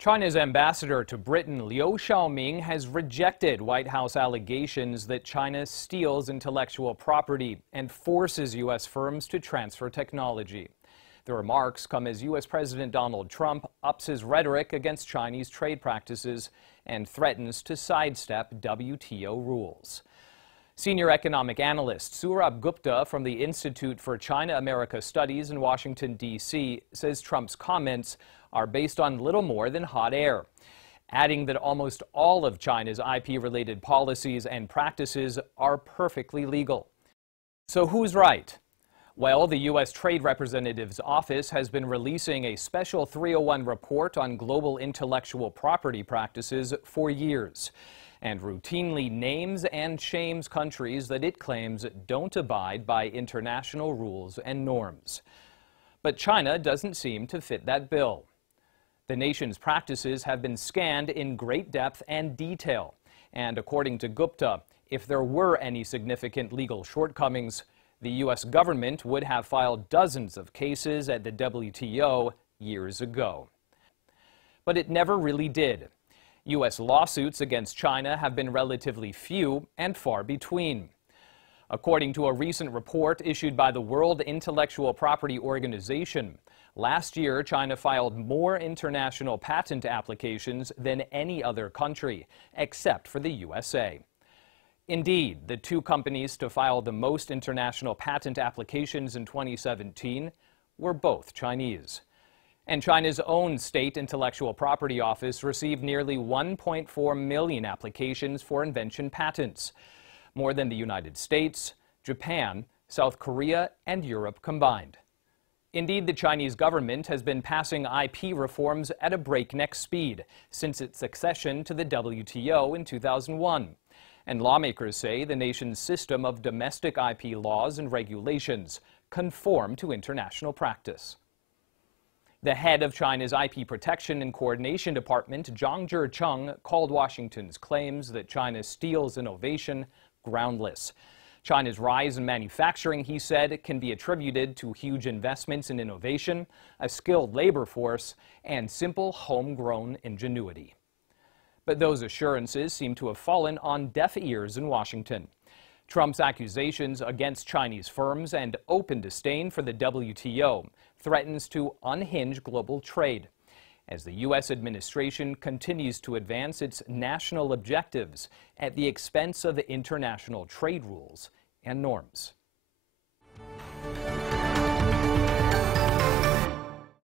China's ambassador to Britain, Liu Xiaoming, has rejected White House allegations that China steals intellectual property and forces U.S. firms to transfer technology. The remarks come as U.S. President Donald Trump ups his rhetoric against Chinese trade practices and threatens to sidestep WTO rules. Senior economic analyst Saurabh Gupta from the Institute for China-America Studies in Washington, D.C., says Trump's comments are based on little more than hot air, adding that almost all of China's IP-related policies and practices are perfectly legal. So who's right? Well, the U.S. Trade Representative's office has been releasing a special 301 report on global intellectual property practices for years, and routinely names and shames countries that it claims don't abide by international rules and norms. But China doesn't seem to fit that bill. The nation's practices have been scanned in great depth and detail, and according to Gupta, if there were any significant legal shortcomings, the U.S. government would have filed dozens of cases at the WTO years ago. But it never really did. U.S. lawsuits against China have been relatively few and far between. According to a recent report issued by the World Intellectual Property Organization, last year China filed more international patent applications than any other country, except for the USA. Indeed, the two companies to file the most international patent applications in 2017 were both Chinese. And China's own state intellectual property office received nearly 1.4 million applications for invention patents, more than the United States, Japan, South Korea, and Europe combined. Indeed, the Chinese government has been passing IP reforms at a breakneck speed since its accession to the WTO in 2001. And lawmakers say the nation's system of domestic IP laws and regulations conform to international practice. The head of China's IP Protection and Coordination Department, Zhang Zhicheng, called Washington's claims that China steals innovation groundless. China's rise in manufacturing, he said, can be attributed to huge investments in innovation, a skilled labor force, and simple homegrown ingenuity. But those assurances seem to have fallen on deaf ears in Washington. Trump's accusations against Chinese firms and open disdain for the WTO threatens to unhinge global trade, as the U.S. administration continues to advance its national objectives at the expense of international trade rules and norms.